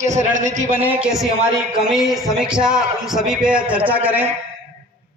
कैसे रणनीति बने, कैसी हमारी कमी समीक्षा, उन सभी पे चर्चा करें।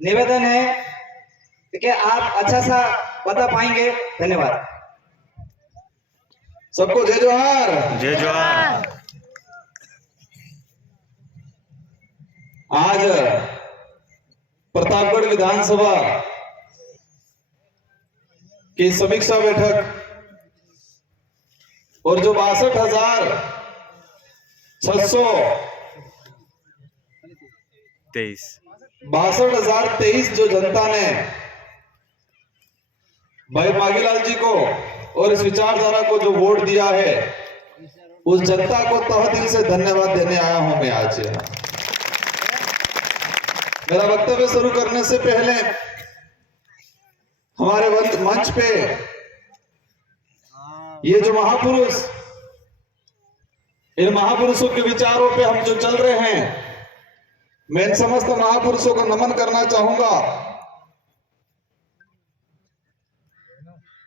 निवेदन है कि आप अच्छा सा बता पाएंगे। धन्यवाद। सबको जय जोहार। जय जोहार। आज प्रतापगढ़ विधानसभा की समीक्षा बैठक और जो 62,623 जो जनता ने भाई मांगीलाल जी को और इस विचारधारा को जो वोट दिया है, उस जनता को तहे दिल से धन्यवाद देने आया हूं मैं आज। मेरा वक्तव्य शुरू करने से पहले हमारे मंच पे ये जो महापुरुष, इन महापुरुषों के विचारों पे हम जो चल रहे हैं, मैं इन समस्त महापुरुषों को नमन करना चाहूंगा।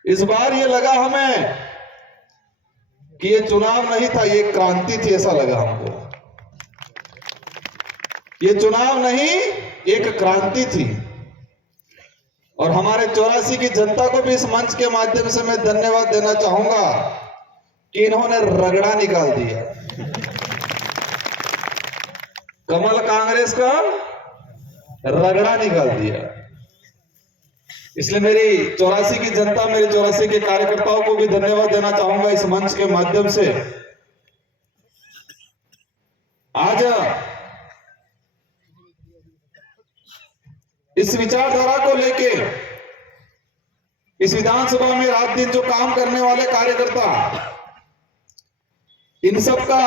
इस बार ये लगा हमें कि ये चुनाव नहीं था, ये क्रांति थी, ऐसा लगा हमको। ये चुनाव नहीं, एक क्रांति थी। और हमारे 84 की जनता को भी इस मंच के माध्यम से मैं धन्यवाद देना चाहूंगा कि इन्होंने रगड़ा निकाल दिया। कमल कांग्रेस का रगड़ा निकाल दिया। इसलिए मेरी 84 की जनता, मेरे 84 के कार्यकर्ताओं को भी धन्यवाद देना चाहूंगा इस मंच के माध्यम से। आज इस विचारधारा को लेके इस विधानसभा में रात दिन जो काम करने वाले कार्यकर्ता, इन सब का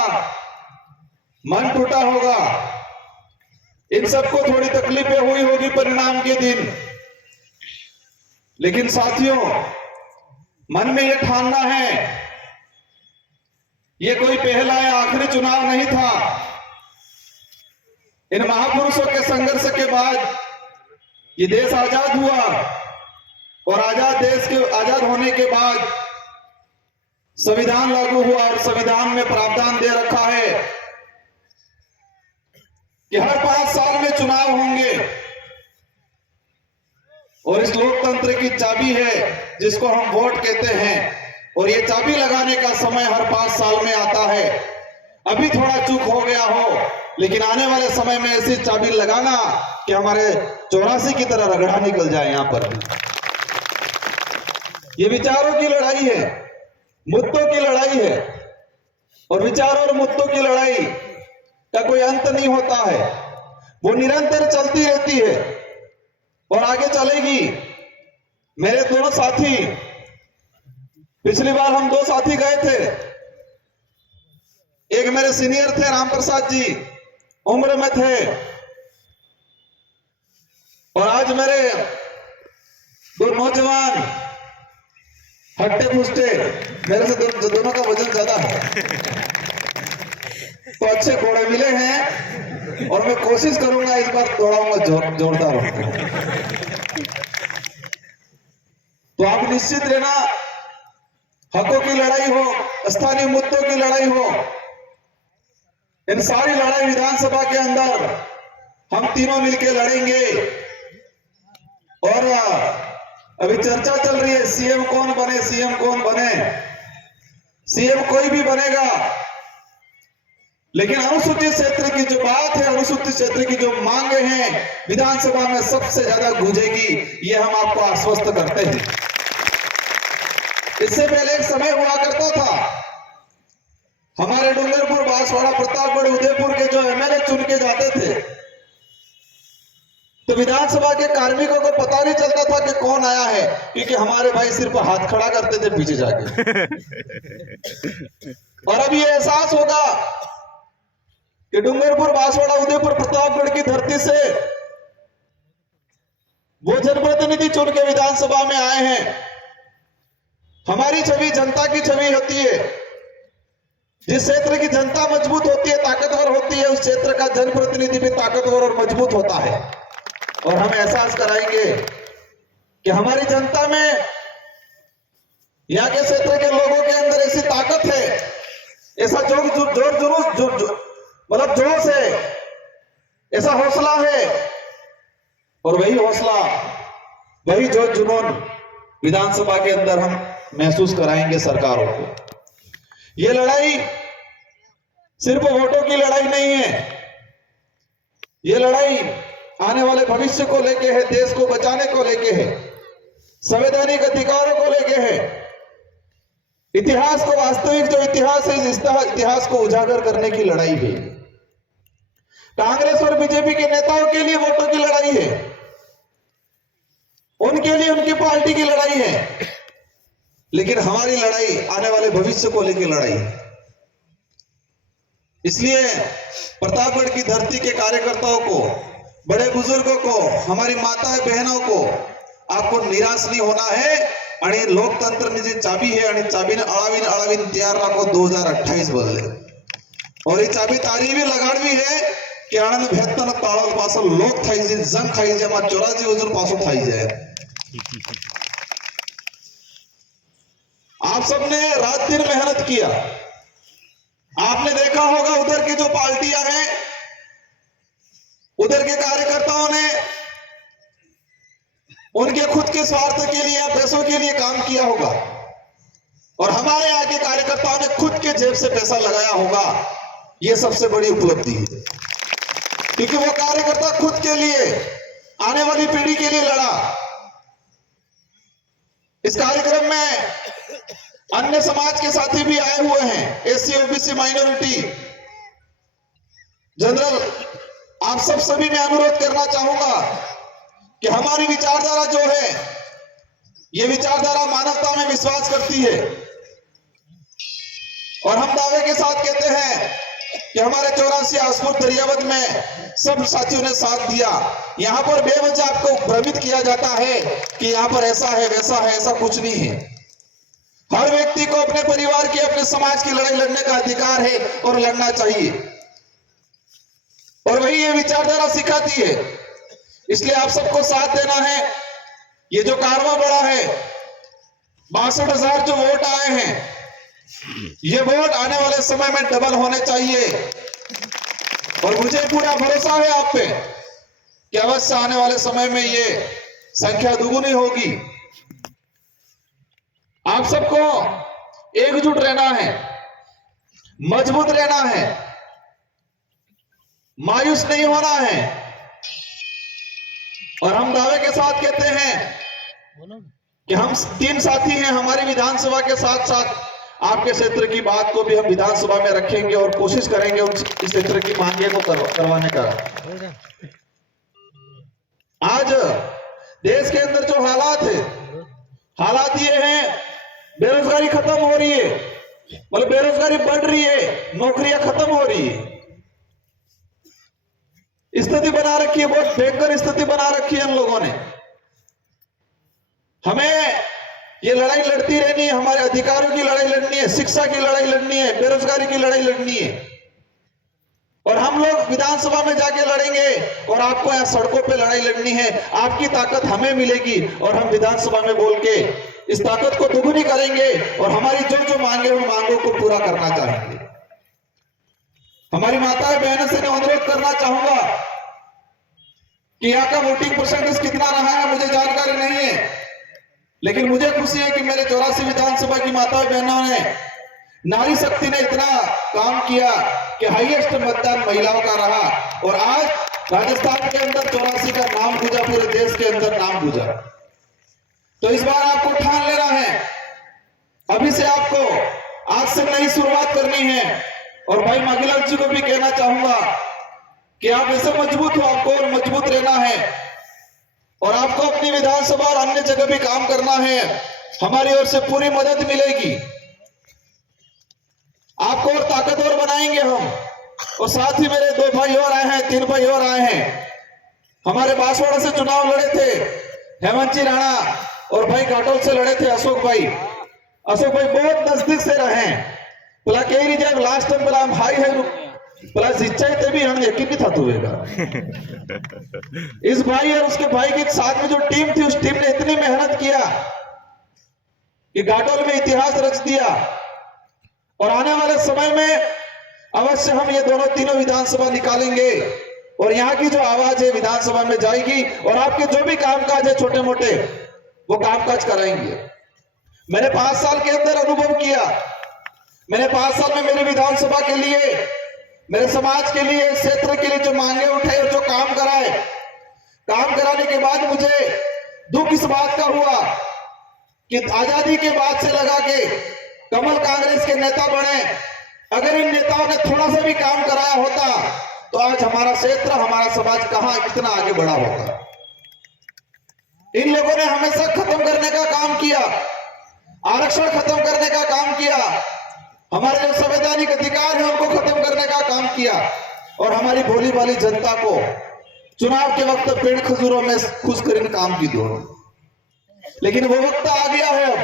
मन टूटा होगा, इन सबको थोड़ी तकलीफें हुई होगी परिणाम के दिन। लेकिन साथियों, मन में यह ठानना है, यह कोई पहला या आखिरी चुनाव नहीं था। इन महापुरुषों के संघर्ष के बाद ये देश आजाद हुआ और आजाद होने के बाद संविधान लागू हुआ और संविधान में प्रावधान दे रखा है कि हर 5 साल में चुनाव होंगे। और इस लोकतंत्र की चाबी है जिसको हम वोट कहते हैं, और ये चाबी लगाने का समय हर 5 साल में आता है। अभी थोड़ा चूक हो गया हो, लेकिन आने वाले समय में ऐसी चाबी लगाना कि हमारे 84 की तरह रगड़ा निकल जाए। यहां पर ये विचारों की लड़ाई है, मुद्दों की लड़ाई है, और विचारों और मुद्दों की लड़ाई का कोई अंत नहीं होता है। वो निरंतर चलती रहती है और आगे चलेगी। मेरे दोनों साथी, पिछली बार हम 2 साथी गए थे। एक मेरे सीनियर थे, राम प्रसाद जी, उम्र में थे, और आज मेरे 2 नौजवान हट्टे फुस्टे, मेरे से दोनों का वजन ज्यादा है, तो अच्छे घोड़े मिले हैं और मैं कोशिश करूंगा इस बार दौड़ाऊंगा जोरदार होकर। तो आप निश्चित रहना, हकों की लड़ाई हो, स्थानीय मुद्दों की लड़ाई हो, इन सारी लड़ाई विधानसभा के अंदर हम तीनों मिलकर लड़ेंगे। और अभी चर्चा चल रही है सीएम कौन बने, सीएम कौन बने। सीएम कोई भी बनेगा, लेकिन अनुसूचित क्षेत्र की जो बात है, अनुसूचित क्षेत्र की जो मांगे हैं, विधानसभा में सबसे ज्यादा गूंजेगी, ये हम आपको आश्वस्त करते हैं। इससे पहले एक समय हुआ करता था, हमारे डूंगरपुर, बांसवाड़ा, प्रतापगढ़, उदयपुर के जो एमएलए चुन के जाते थे, तो विधानसभा के कार्मिकों को पता नहीं चलता था कि कौन आया है, क्योंकि हमारे भाई सिर्फ हाथ खड़ा करते थे पीछे जाके। और अब ये एहसास होगा कि डूंगरपुर, बांसवाड़ा, उदयपुर, प्रतापगढ़ की धरती से वो जनप्रतिनिधि चुन के विधानसभा में आए हैं। हमारी छवि जनता की छवि होती है। जिस क्षेत्र की जनता मजबूत होती है, ताकतवर होती है, उस क्षेत्र का जनप्रतिनिधि भी ताकतवर और मजबूत होता है। और हम एहसास कराएंगे कि हमारी जनता में, यहाँ के क्षेत्र के लोगों के अंदर ऐसी ताकत है, ऐसा जोर जुलूस मतलब जोश है, ऐसा हौसला है। और वही हौसला, वही जोश जुनून विधानसभा के अंदर हम महसूस कराएंगे सरकारों को। ये लड़ाई सिर्फ वोटों की लड़ाई नहीं है, ये लड़ाई आने वाले भविष्य को लेके है, देश को बचाने को लेके है, संवैधानिक अधिकारों को लेके है, इतिहास को, वास्तविक जो इतिहास है इस इतिहास को उजागर करने की लड़ाई है। कांग्रेस और बीजेपी के नेताओं के लिए वोटों की लड़ाई है, उनके लिए उनकी पार्टी की लड़ाई है, लेकिन हमारी लड़ाई आने वाले भविष्य को लेकर लड़ाई है। इसलिए प्रतापगढ़ की धरती के कार्यकर्ताओं को, बड़े बुजुर्गों को, हमारी माताएं बहनों को आपको निराश नहीं होना है। आणि लोकतंत्र जी चाबी है आणि चाबीने अळावीन अळावीन तैयार राखो 2028 बदले। और ये चाबी तारी भी लगाड़वी है कि आनंद भेतन ताळल पासून लोक थाई जे जंग खाई जे मा 84 वजन पासून थाई जाए। आप सबने रात दिन मेहनत किया, आपने देखा होगा उधर की जो पार्टियां हैं, उधर के कार्यकर्ताओं ने उनके खुद के स्वार्थ के लिए या पैसों के लिए काम किया होगा, और हमारे यहाँ के कार्यकर्ताओं ने खुद के जेब से पैसा लगाया होगा। यह सबसे बड़ी उपलब्धि है, क्योंकि वो कार्यकर्ता खुद के लिए, आने वाली पीढ़ी के लिए लड़ा। इस कार्यक्रम में अन्य समाज के साथी भी आए हुए हैं, एससी, ओबीसी, माइनॉरिटी, जनरल। आप सब सभी मैं अनुरोध करना चाहूंगा कि हमारी विचारधारा जो है, ये विचारधारा मानवता में विश्वास करती है, और हम दावे के साथ कहते हैं कि हमारे 84 आसपुर दरियावद में सब साथियों ने साथ दिया। यहां पर बेवजह आपको भ्रमित किया जाता है कि यहां पर ऐसा है वैसा है, ऐसा कुछ नहीं है। हर व्यक्ति को अपने परिवार की, अपने समाज की लड़ाई लड़ने का अधिकार है और लड़ना चाहिए, और वही ये विचारधारा सिखाती है। इसलिए आप सबको साथ देना है। ये जो कारवां बढ़ा है, 62,000 जो वोट आए हैं, ये वोट आने वाले समय में डबल होने चाहिए, और मुझे पूरा भरोसा है आप पे कि अवश्य आने वाले समय में ये संख्या दुगुनी होगी। आप सबको एकजुट रहना है, मजबूत रहना है, मायूस नहीं होना है। और हम दावे के साथ कहते हैं कि हम 3 साथी हैं हमारी विधानसभा के साथ साथ आपके क्षेत्र की बात को भी हम विधानसभा में रखेंगे और कोशिश करेंगे उस क्षेत्र की मांगे को करवाने का। आज देश के अंदर जो हालात है, हालात ये हैं, बेरोजगारी खत्म हो रही है, मतलब बेरोजगारी बढ़ रही है, नौकरियां खत्म हो रही है, स्थिति बना रखी है, बहुत भयंकर स्थिति बना रखी है इन लोगों ने। हमें ये लड़ाई लड़ती रहनी है, हमारे अधिकारों की लड़ाई लड़नी है, शिक्षा की लड़ाई लड़नी है, बेरोजगारी की लड़ाई लड़नी है, और हम लोग विधानसभा में जाके लड़ेंगे, और आपको यहाँ सड़कों पे लड़ाई लड़नी है। आपकी ताकत हमें मिलेगी, और हम विधानसभा में बोल के इस ताकत को दुगुनी करेंगे, और हमारी जो जो मांगे उन मांगों को पूरा करना चाहेंगे। हमारी माताएं बहनों से मैं अनुरोध करना चाहूंगा कि यहाँ का वोटिंग परसेंटेज कितना रहा है मुझे जानकारी नहीं है, लेकिन मुझे खुशी है कि मेरे 84 विधानसभा की माताओं बहनों ने, नारी शक्ति ने इतना काम किया कि हाईएस्ट मतदान महिलाओं का रहा, और आज राजस्थान के अंदर 84 का नाम गूंजा, पूरे देश के अंदर नाम गूंजा। तो इस बार आपको ठान लेना है, अभी से आपको आज से नई शुरुआत करनी है। और भाई मांगीलाल जी को भी कहना चाहूंगा कि आप ऐसे मजबूत हो, आपको और मजबूत रहना है, और आपको अपनी विधानसभा और अन्य जगह भी काम करना है। हमारी ओर से पूरी मदद मिलेगी, आपको और ताकतवर बनाएंगे हम। और साथ ही मेरे 2 भाई और आए हैं, 3 भाई और आए हैं। हमारे बांसवाड़ा से चुनाव लड़े थे हेमंत जी राणा, और भाई घाटोल से लड़े थे अशोक भाई। अशोक भाई बहुत नजदीक से रहे, बोला कह रही जाए लास्ट टाइम बोला हम हाई है, बोला शिक्षा भी हमें यकीन नहीं था तुएगा। इस भाई और उसके भाई के साथ में जो टीम थी, उस टीम ने इतनी मेहनत किया कि घाटोल में इतिहास रच दिया, और आने वाले समय में अवश्य हम ये दोनों तीनों विधानसभा निकालेंगे और यहाँ की जो आवाज है विधानसभा में जाएगी और आपके जो भी कामकाज है छोटे मोटे वो कामकाज कराएंगे। मैंने 5 साल के अंदर अनुभव किया। मैंने 5 साल में मेरी विधानसभा के लिए, मेरे समाज के लिए, क्षेत्र के लिए जो मांगे उठाए और जो काम कराए, काम कराने के बाद मुझे दुख इस बात का हुआ कि आजादी के बाद से लगा के कमल कांग्रेस के नेता बने, अगर इन नेताओं ने थोड़ा सा भी काम कराया होता तो आज हमारा क्षेत्र, हमारा समाज कहां कितना आगे बढ़ा होता। इन लोगों ने हमेशा खत्म करने का काम किया, आरक्षण खत्म करने का काम किया, हमारे जो संवैधानिक अधिकार है उनको खत्म करने का काम किया और हमारी भोली भाली जनता को चुनाव के वक्त पेड़ खजूरों में खुश कर काम की दो। लेकिन वो वक्त आ गया है अब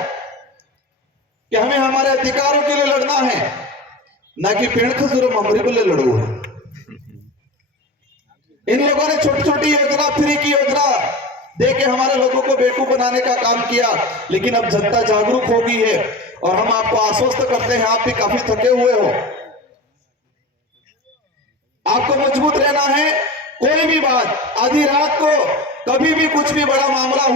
कि हमें हमारे अधिकारों के लिए लड़ना है, ना कि पेड़ खजूरों में हमारे लिए लड़ो है। इन लोगों ने छोटी छोटी योजना, फ्री की योजना दे के हमारे लोगों को बेवकूफ बनाने का काम किया। लेकिन अब जनता जागरूक हो गई है और हम आपको आश्वस्त करते हैं, आप भी काफी थके हुए हो, आपको मजबूत रहना है। कोई भी बात आधी रात को कभी भी कुछ भी बड़ा मामला